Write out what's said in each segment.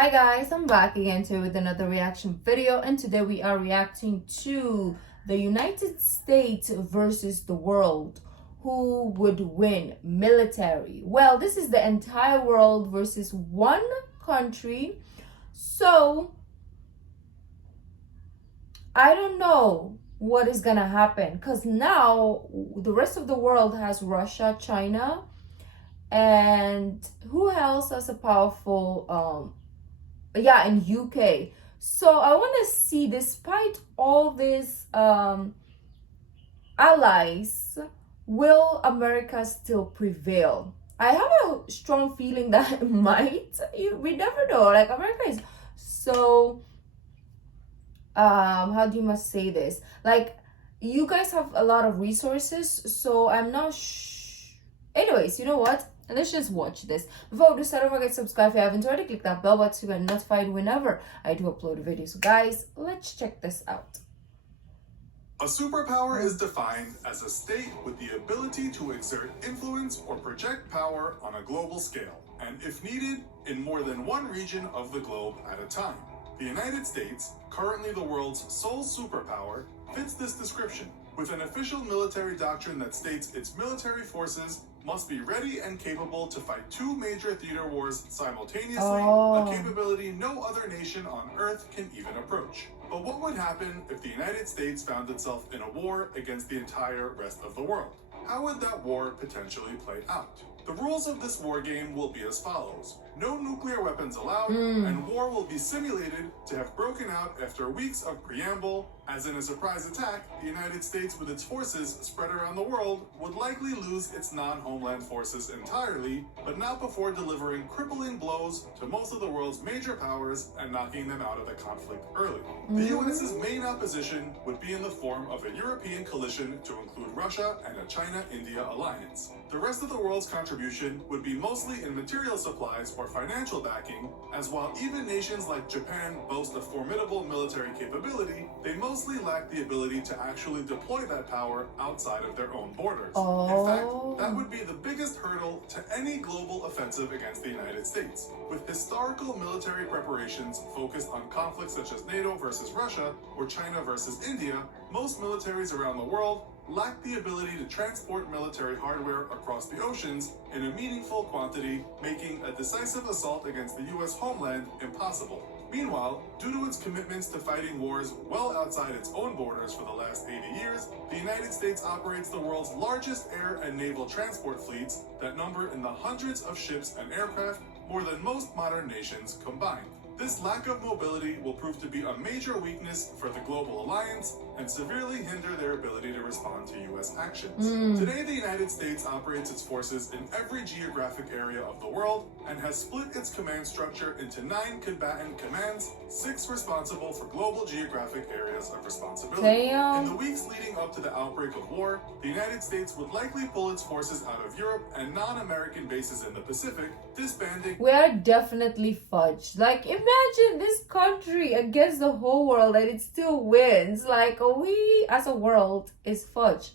Hi guys, I'm back again today with another reaction video, and today we are reacting to the United States versus the world. Who would win military? Well, this is the entire world versus one country. So I don't know what is gonna happen because now the rest of the world has Russia, China, and who else has a powerful in UK. So I want to see, despite all these allies, will America still prevail? I have a strong feeling that it might. We never know. Like, America is so how do you must say this? Like, you guys have a lot of resources, so I'm not anyways, you know what? Let's just watch this. Before we do start, don't forget to subscribe if you haven't already. Click that bell button to get notified whenever I do upload a video. So guys, let's check this out. A superpower is defined as a state with the ability to exert influence or project power on a global scale, and if needed, in more than one region of the globe at a time. The United States, currently the world's sole superpower, fits this description, with an official military doctrine that states its military forces must be ready and capable to fight two major theater wars simultaneously, a capability no other nation on Earth can even approach. But what would happen if the United States found itself in a war against the entire rest of the world? How would that war potentially play out? The rules of this war game will be as follows. No nuclear weapons allowed, and war will be simulated to have broken out after weeks of preamble. As in a surprise attack, the United States with its forces spread around the world would likely lose its non-homeland forces entirely, but not before delivering crippling blows to most of the world's major powers and knocking them out of the conflict early. The US's main opposition would be in the form of a European coalition to include Russia and a China-India alliance. The rest of the world's contribution would be mostly in material supplies or financial backing, as while even nations like Japan boast a formidable military capability, they mostly lack the ability to actually deploy that power outside of their own borders. In fact, that would be the biggest hurdle to any global offensive against the United States. With historical military preparations focused on conflicts such as NATO versus Russia or China versus India, most militaries around the world lack the ability to transport military hardware across the oceans in a meaningful quantity, making a decisive assault against the US homeland impossible. Meanwhile, due to its commitments to fighting wars well outside its own borders for the last 80 years, the United States operates the world's largest air and naval transport fleets that number in the hundreds of ships and aircraft, more than most modern nations combined. This lack of mobility will prove to be a major weakness for the global alliance and severely hinder their ability to respond to U.S. actions. Today, the United States operates its forces in every geographic area of the world and has split its command structure into 9 combatant commands, 6 responsible for global geographic areas of responsibility. In the weeks leading up to the outbreak of war, the United States would likely pull its forces out of Europe and non-American bases in the Pacific, disbanding. We are definitely fudged. Like, imagine this country against the whole world and it still wins. Like, we as a world is fudge.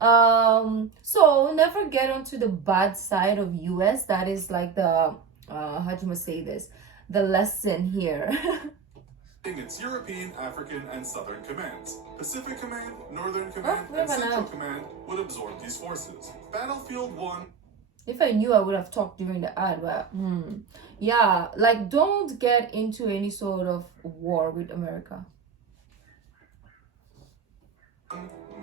So never get onto the bad side of US. That is like the how do you must say this, the lesson here. Its European, African, and Southern commands. Pacific Command, Northern Command, and Central Command would absorb these forces. Battlefield 1. If I knew, I would have talked during the ad, but yeah, like, don't get into any sort of war with America.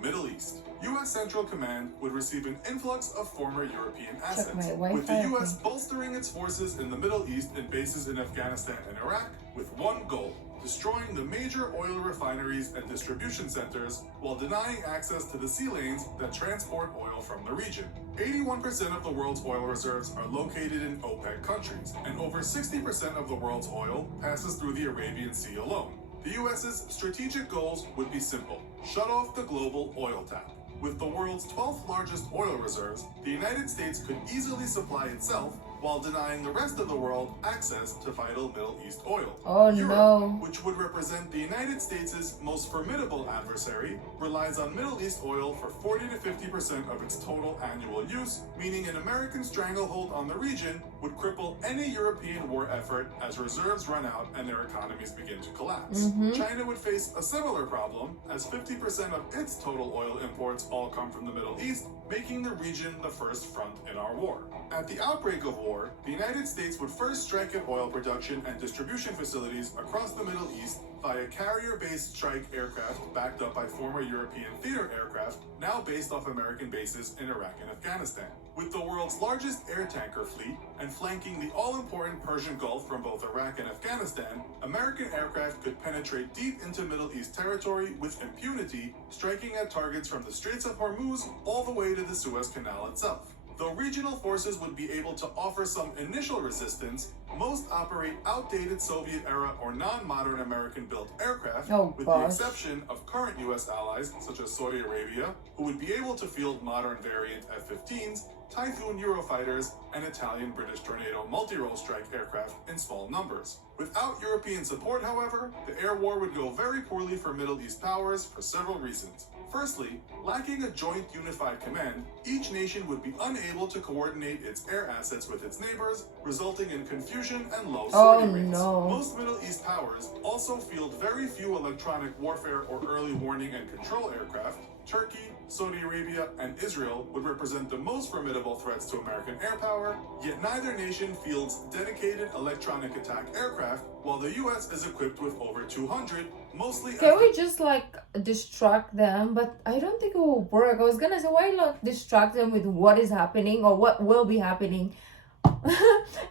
Middle East. U.S. Central Command would receive an influx of former European assets, with the U.S. bolstering its forces in the Middle East and bases in Afghanistan and Iraq with one goal: destroying the major oil refineries and distribution centers while denying access to the sea lanes that transport oil from the region. 81% of the world's oil reserves are located in OPEC countries, and over 60% of the world's oil passes through the Arabian Sea alone. The US's strategic goals would be simple: shut off the global oil tap. With the world's 12th largest oil reserves, the United States could easily supply itself while denying the rest of the world access to vital Middle East oil. Oh Europe, no. which would represent the United States' most formidable adversary, relies on Middle East oil for 40 to 50% of its total annual use, meaning an American stranglehold on the region would cripple any European war effort as reserves run out and their economies begin to collapse. China would face a similar problem, as 50% of its total oil imports all come from the Middle East, making the region the first front in our war. At the outbreak of war, the United States would first strike at oil production and distribution facilities across the Middle East via carrier-based strike aircraft backed up by former European theater aircraft, now based off American bases in Iraq and Afghanistan. With the world's largest air tanker fleet and flanking the all-important Persian Gulf from both Iraq and Afghanistan, American aircraft could penetrate deep into Middle East territory with impunity, striking at targets from the Straits of Hormuz all the way to the Suez Canal itself. Though regional forces would be able to offer some initial resistance, most operate outdated Soviet-era or non-modern American-built aircraft, with the exception of current U.S. allies such as Saudi Arabia, who would be able to field modern variant F-15s, Typhoon Eurofighters, and Italian-British Tornado multi-role strike aircraft in small numbers. Without European support, however, the air war would go very poorly for Middle East powers for several reasons. Firstly, lacking a joint unified command, each nation would be unable to coordinate its air assets with its neighbors, resulting in confusion and low sortie rates. Most Middle East powers also field very few electronic warfare or early warning and control aircraft. Turkey, Saudi Arabia, and Israel would represent the most formidable threats to American air power, yet neither nation fields dedicated electronic attack aircraft, while the US is equipped with over 200, mostly... Can we just like distract them? But I don't think it will work. I was gonna say, why not distract them with what is happening or what will be happening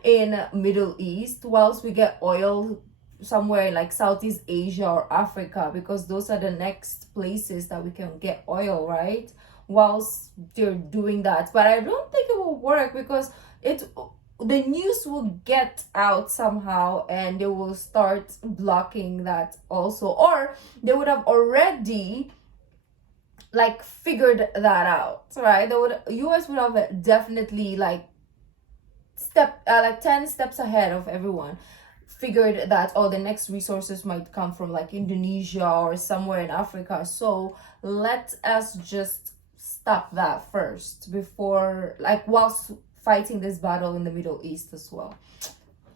in Middle East whilst we get oil somewhere in like Southeast Asia or Africa, because those are the next places that we can get oil, right? Whilst they're doing that. But I don't think it will work, because the news will get out somehow and they will start blocking that also, or they would have already like figured that out, right? US would have definitely like 10 steps ahead of everyone, figured that the next resources might come from like Indonesia or somewhere in Africa. So let us just stop that first before, like, whilst fighting this battle in the Middle East as well.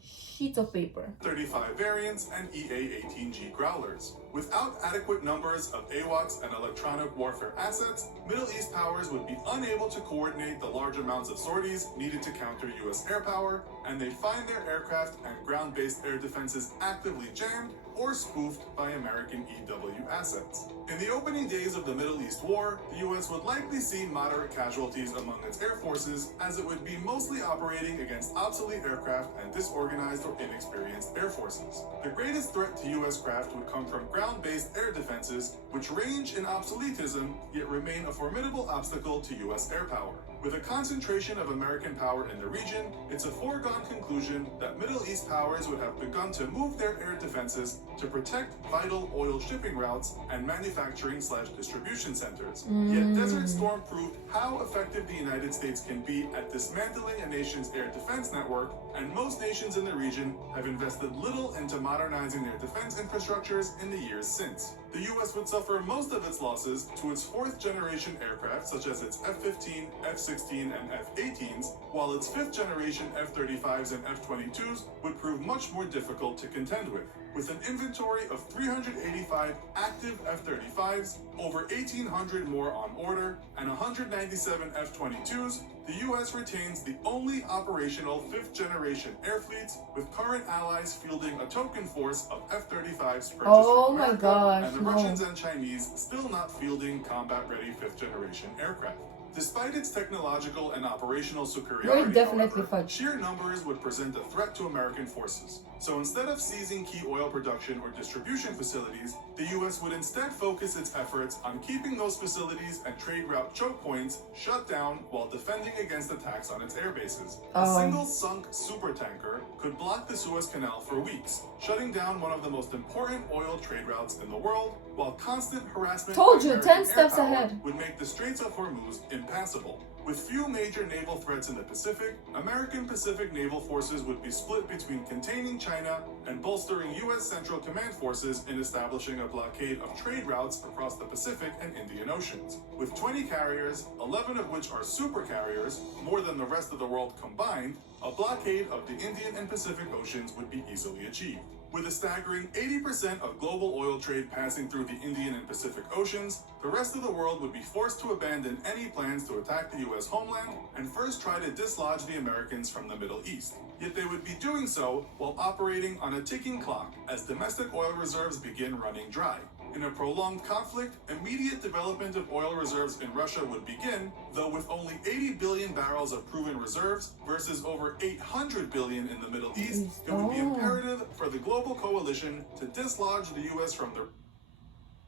Sheet of paper. 35 variants and EA-18G Growlers. Without adequate numbers of AWACS and electronic warfare assets, Middle East powers would be unable to coordinate the large amounts of sorties needed to counter US air power, and they'd find their aircraft and ground-based air defenses actively jammed or spoofed by American EW assets. In the opening days of the Middle East War, the US would likely see moderate casualties among its air forces, as it would be mostly operating against obsolete aircraft and disorganized or inexperienced air forces. The greatest threat to US craft would come from ground-based air defenses, which range in obsoletism, yet remain a formidable obstacle to US air power. With a concentration of American power in the region, it's a foregone conclusion that Middle East powers would have begun to move their air defenses to protect vital oil shipping routes and manufacturing/distribution centers. Yet Desert Storm proved how effective the United States can be at dismantling a nation's air defense network, and most nations in the region have invested little into modernizing their defense infrastructures in the years since. The US would suffer most of its losses to its fourth-generation aircraft, such as its F-15, F-16, and F-18s, while its fifth-generation F-35s and F-22s would prove much more difficult to contend with. With an inventory of 385 active F-35s, over 1,800 more on order, and 197 F-22s, the US retains the only operational fifth-generation air fleets, with current allies fielding a token force of F-35s purchased from America, and the Russians and Chinese still not fielding combat-ready fifth-generation aircraft. Despite its technological and operational superiority, however, sheer numbers would present a threat to American forces. So instead of seizing key oil production or distribution facilities, the US would instead focus its efforts on keeping those facilities and trade route choke points shut down while defending against attacks on its air bases. A single sunk supertanker could block the Suez Canal for weeks, shutting down one of the most important oil trade routes in the world, while constant harassment 10 steps ahead would make the Straits of Hormuz impassable. With few major naval threats in the Pacific, American Pacific naval forces would be split between containing China and bolstering U.S. Central Command forces in establishing a blockade of trade routes across the Pacific and Indian Oceans. With 20 carriers, 11 of which are supercarriers, more than the rest of the world combined, a blockade of the Indian and Pacific Oceans would be easily achieved. With a staggering 80% of global oil trade passing through the Indian and Pacific Oceans, the rest of the world would be forced to abandon any plans to attack the U.S. homeland and first try to dislodge the Americans from the Middle East. Yet they would be doing so while operating on a ticking clock as domestic oil reserves begin running dry. In a prolonged conflict, immediate development of oil reserves in Russia would begin, though with only 80 billion barrels of proven reserves versus over 800 billion in the Middle East, it would be imperative for the global coalition to dislodge the U.S. from the...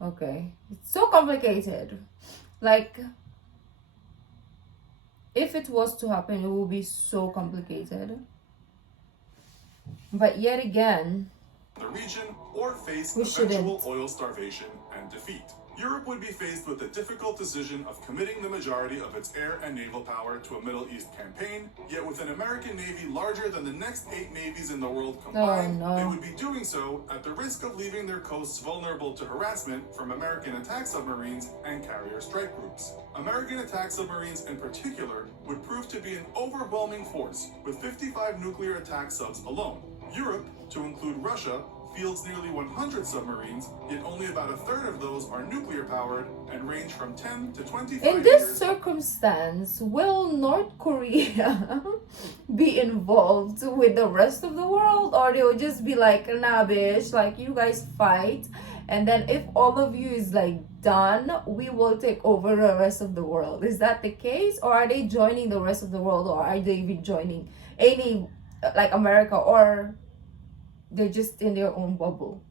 Okay, it's so complicated. Like, if it was to happen, it would be so complicated. But yet again, the region or face we eventual oil starvation and defeat. Europe would be faced with the difficult decision of committing the majority of its air and naval power to a Middle East campaign, yet with an American navy larger than the next 8 navies in the world combined, they would be doing so at the risk of leaving their coasts vulnerable to harassment from American attack submarines and carrier strike groups. American attack submarines in particular would prove to be an overwhelming force, with 55 nuclear attack subs alone. Europe, to include Russia, fields nearly 100 submarines, yet only about a third of those are nuclear powered and range from 10 to 25 years. In this circumstance, will North Korea be involved with the rest of the world, or they will just be like, nah bitch, like you guys fight, and then if all of you is like done, we will take over the rest of the world? Is that the case, or are they joining the rest of the world, or are they even joining any like America, or they're just in their own bubble?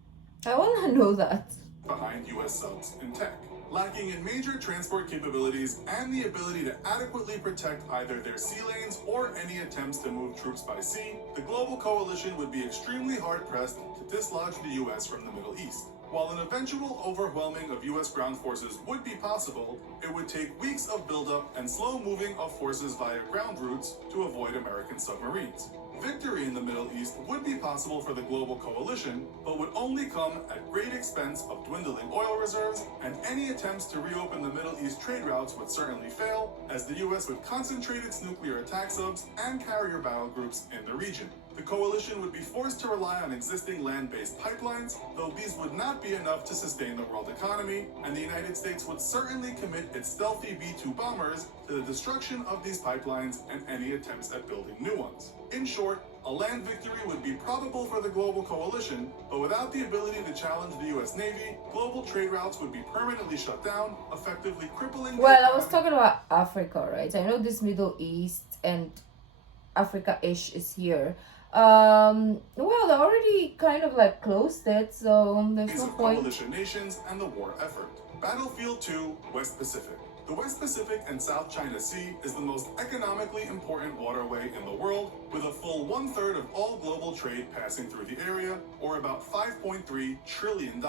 I want to know that. Behind U.S. subs in tech, lacking in major transport capabilities and the ability to adequately protect either their sea lanes or any attempts to move troops by sea, the global coalition would be extremely hard-pressed to dislodge the U.S. from the Middle East. While an eventual overwhelming of U.S. ground forces would be possible, it would take weeks of buildup and slow moving of forces via ground routes to avoid American submarines. Victory in the Middle East would be possible for the global coalition, but would only come at great expense of dwindling oil reserves, and any attempts to reopen the Middle East trade routes would certainly fail, as the U.S. would concentrate its nuclear attack subs and carrier battle groups in the region. The coalition would be forced to rely on existing land-based pipelines, though these would not be enough to sustain the world economy, and the United States would certainly commit its stealthy B-2 bombers to the destruction of these pipelines and any attempts at building new ones. In short, a land victory would be probable for the global coalition, but without the ability to challenge the U.S. Navy, global trade routes would be permanently shut down, effectively crippling... Well, I was talking about Africa, right? I know this Middle East and Africa-ish is here. Well, they already kind of like closed it, so there's no point. Coalition nations and the war effort. Battlefield 2, West Pacific. The West Pacific and South China Sea is the most economically important waterway in the world, with a full 1/3 of all global trade passing through the area, or about $5.3 trillion.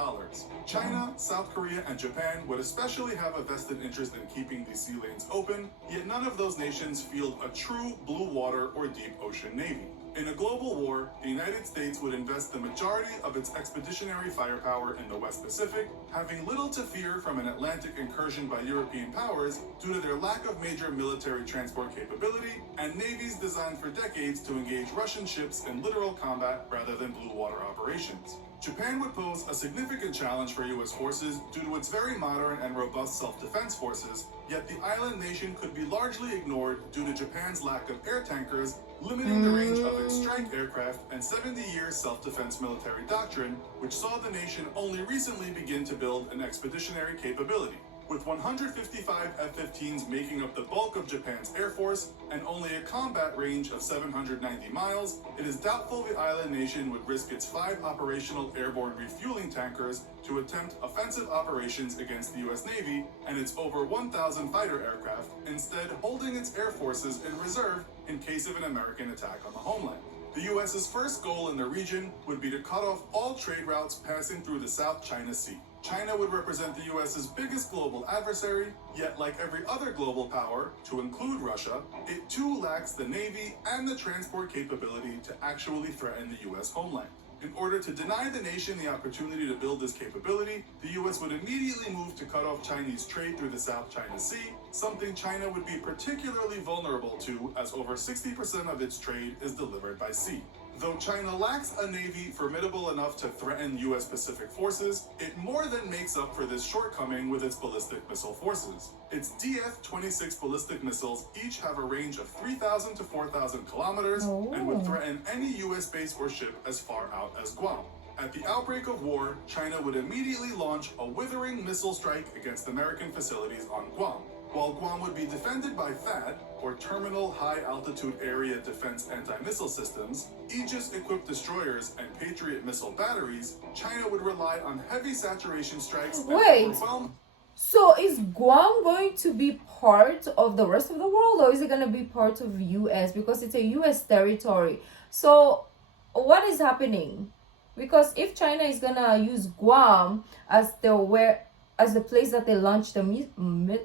China, South Korea, and Japan would especially have a vested interest in keeping these sea lanes open, yet none of those nations field a true blue water or deep ocean navy. In a global war, the United States would invest the majority of its expeditionary firepower in the West Pacific, having little to fear from an Atlantic incursion by European powers due to their lack of major military transport capability and navies designed for decades to engage Russian ships in literal combat rather than blue water operations. Japan would pose a significant challenge for U.S. forces due to its very modern and robust self-defense forces, yet the island nation could be largely ignored due to Japan's lack of air tankers, limiting the range of its strike aircraft and 70-year self-defense military doctrine, which saw the nation only recently begin to build an expeditionary capability. With 155 F-15s making up the bulk of Japan's air force and only a combat range of 790 miles, it is doubtful the island nation would risk its 5 operational airborne refueling tankers to attempt offensive operations against the U.S. Navy and its over 1,000 fighter aircraft, instead holding its air forces in reserve in case of an American attack on the homeland. The U.S.'s first goal in the region would be to cut off all trade routes passing through the South China Sea. China would represent the US's biggest global adversary, yet like every other global power, to include Russia, it too lacks the navy and the transport capability to actually threaten the US homeland. In order to deny the nation the opportunity to build this capability, the US would immediately move to cut off Chinese trade through the South China Sea, something China would be particularly vulnerable to as over 60% of its trade is delivered by sea. Though China lacks a navy formidable enough to threaten US Pacific forces, it more than makes up for this shortcoming with its ballistic missile forces. Its DF-26 ballistic missiles each have a range of 3,000 to 4,000 kilometers and would threaten any US base or ship as far out as Guam. At the outbreak of war, China would immediately launch a withering missile strike against American facilities on Guam. While Guam would be defended by THAAD, or Terminal High Altitude Area Defense Anti-Missile Systems, Aegis-equipped destroyers, and Patriot missile batteries, China would rely on heavy saturation strikes and overwhelm. So is Guam going to be part of the rest of the world, or is it going to be part of US? Because it's a US territory. So what is happening? Because if China is going to use Guam as the place that they launch the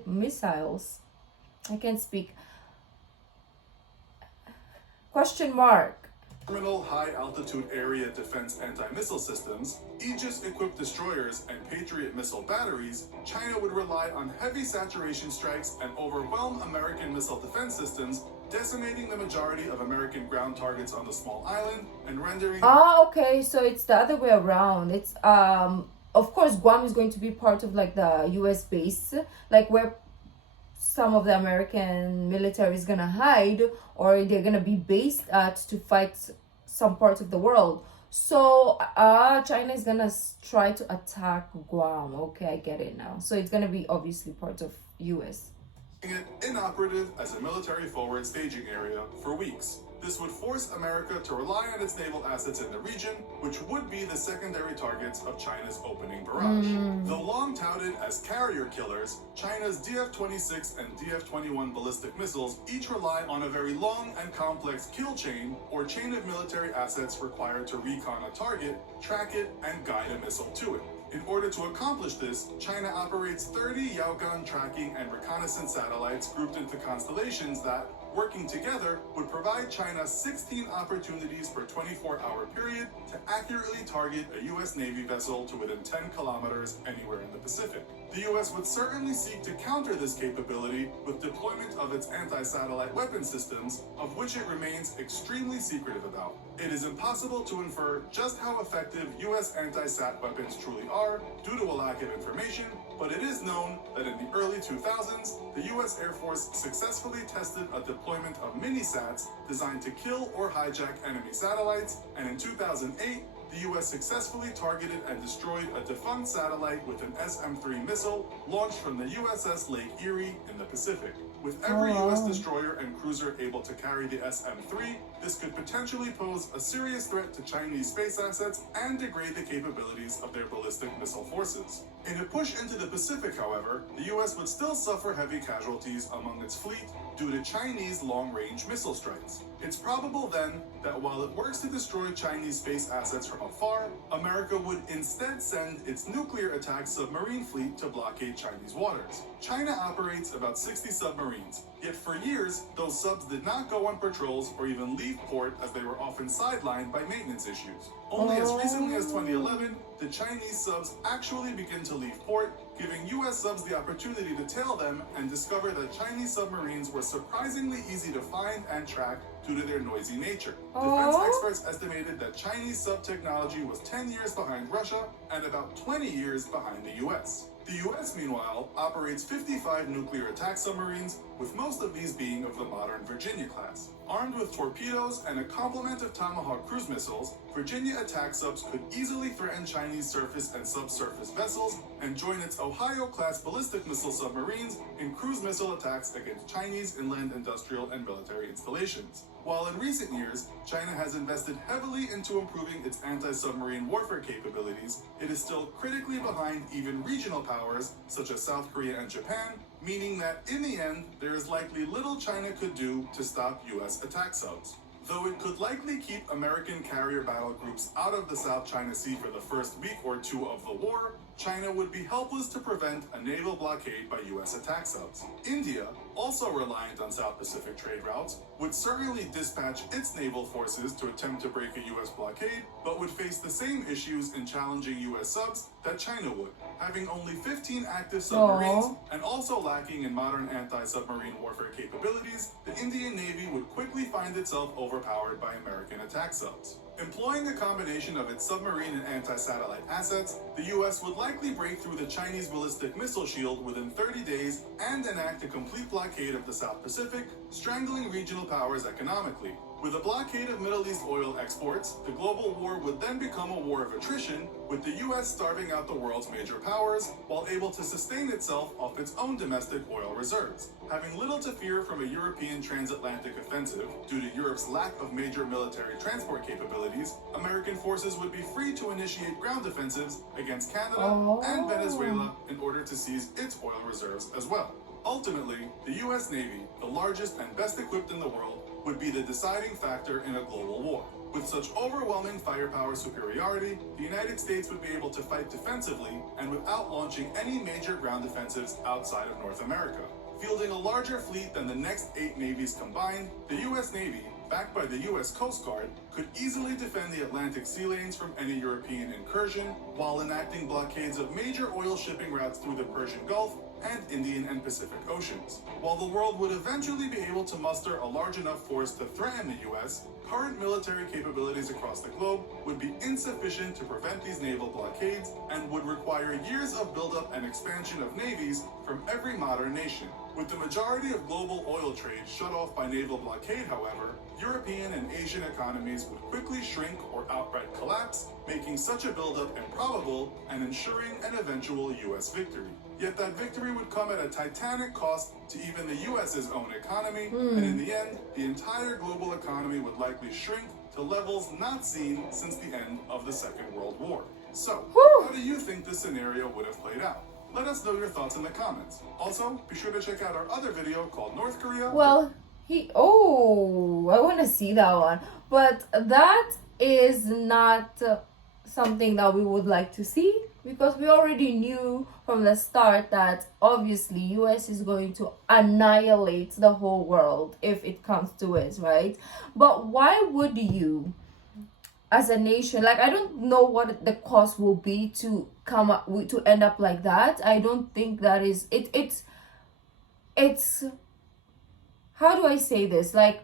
missiles, I can't speak. Question mark. Terminal High Altitude Area Defense Anti-Missile Systems, Aegis-equipped destroyers, and Patriot missile batteries, China would rely on heavy saturation strikes and overwhelm American missile defense systems, decimating the majority of American ground targets on the small island and rendering... Okay, so it's the other way around. It's of course Guam is going to be part of like the US base, like where some of the American military is gonna hide, or they're gonna be based at to fight some parts of the world. So China is gonna try to attack Guam. Okay, I get it now. So it's gonna be obviously part of US. It inoperative as a military forward staging area for weeks. This would force America to rely on its naval assets in the region, which would be the secondary targets of China's opening barrage. Though long touted as carrier killers, China's DF-26 and DF-21 ballistic missiles each rely on a very long and complex kill chain, or chain of military assets required to recon a target, track it, and guide a missile to it. In order to accomplish this, China operates 30 Yaogan tracking and reconnaissance satellites grouped into constellations that, working together, would provide China 16 opportunities per 24-hour period to accurately target a U.S. Navy vessel to within 10 kilometers anywhere in the Pacific. The U.S. would certainly seek to counter this capability with deployment of its anti-satellite weapon systems, of which it remains extremely secretive about. It is impossible to infer just how effective U.S. anti-sat weapons truly are due to a lack of information, but it is known that in the early 2000s, the U.S. Air Force successfully tested a deployment of mini-sats designed to kill or hijack enemy satellites, and in 2008, the U.S. successfully targeted and destroyed a defunct satellite with an SM-3 missile launched from the USS Lake Erie in the Pacific. With every U.S. destroyer and cruiser able to carry the SM-3, this could potentially pose a serious threat to Chinese space assets and degrade the capabilities of their ballistic missile forces. In a push into the Pacific, however, the U.S. would still suffer heavy casualties among its fleet due to Chinese long-range missile strikes. It's probable then that while it works to destroy Chinese space assets from afar, America would instead send its nuclear attack submarine fleet to blockade Chinese waters. China operates about 60 submarines, yet for years, those subs did not go on patrols or even leave port as they were often sidelined by maintenance issues. Only as recently as 2011 did Chinese subs actually begin to leave port, giving U.S. subs the opportunity to tail them and discover that Chinese submarines were surprisingly easy to find and track due to their noisy nature. Defense experts estimated that Chinese sub technology was 10 years behind Russia and about 20 years behind the U.S. The U.S., meanwhile, operates 55 nuclear attack submarines, with most of these being of the modern Virginia class. Armed with torpedoes and a complement of Tomahawk cruise missiles, Virginia attack subs could easily threaten Chinese surface and subsurface vessels and join its Ohio-class ballistic missile submarines in cruise missile attacks against Chinese inland industrial and military installations. While in recent years, China has invested heavily into improving its anti-submarine warfare capabilities, it is still critically behind even regional powers such as South Korea and Japan, meaning that in the end, there is likely little China could do to stop U.S. attack subs. Though it could likely keep American carrier battle groups out of the South China Sea for the first week or two of the war, China would be helpless to prevent a naval blockade by US attack subs. India, also reliant on South Pacific trade routes, would certainly dispatch its naval forces to attempt to break a US blockade, but would face the same issues in challenging US subs that China would. Having only 15 active submarines and also lacking in modern anti-submarine warfare capabilities, the Indian Navy would quickly find itself overpowered by American attack subs. Employing a combination of its submarine and anti-satellite assets, the US would likely break through the Chinese ballistic missile shield within 30 days and enact a complete blockade of the South Pacific, strangling regional powers economically. With a blockade of Middle East oil exports, the global war would then become a war of attrition, with the US starving out the world's major powers while able to sustain itself off its own domestic oil reserves. Having little to fear from a European transatlantic offensive due to Europe's lack of major military transport capabilities, American forces would be free to initiate ground offensives against Canada and Venezuela in order to seize its oil reserves as well. Ultimately, the US Navy, the largest and best equipped in the world, would be the deciding factor in a global war. With such overwhelming firepower superiority, the United States would be able to fight defensively and without launching any major ground offensives outside of North America. Fielding a larger fleet than the next 8 navies combined, the US Navy, backed by the US Coast Guard, could easily defend the Atlantic sea lanes from any European incursion while enacting blockades of major oil shipping routes through the Persian Gulf and Indian and Pacific Oceans. While the world would eventually be able to muster a large enough force to threaten the US, current military capabilities across the globe would be insufficient to prevent these naval blockades and would require years of buildup and expansion of navies from every modern nation. With the majority of global oil trade shut off by naval blockade, however, European and Asian economies would quickly shrink or outright collapse, making such a buildup improbable and ensuring an eventual US victory. Yet that victory would come at a titanic cost to even the US's own economy, and in the end, the entire global economy would likely shrink to levels not seen since the end of the Second World War. So, how do you think this scenario would have played out? Let us know your thoughts in the comments. Also, be sure to check out our other video called North Korea. Well, I want to see that one. But that is not something that we would like to see, because we already knew from the start that obviously US is going to annihilate the whole world if it comes to it, right? But why would you, as a nation, like, I don't know what the cost will be to come up to end up like that. I don't think that is it's how do I say this? Like,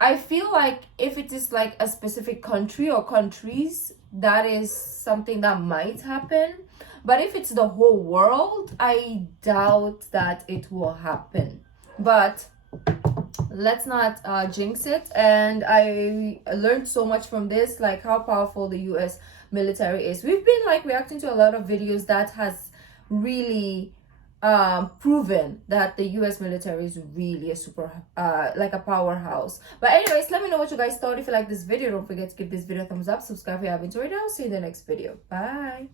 I feel like if it is like a specific country or countries, that is something that might happen. But if it's the whole world, I doubt that it will happen. But let's not jinx it. And I learned so much from this, like how powerful the US military is. We've been like reacting to a lot of videos that has really proven that the US military is really a super like a powerhouse. But anyways, let me know what you guys thought. If you like this video, don't forget to give this video a thumbs up, subscribe if you haven't already. I'll see you in the next video. Bye.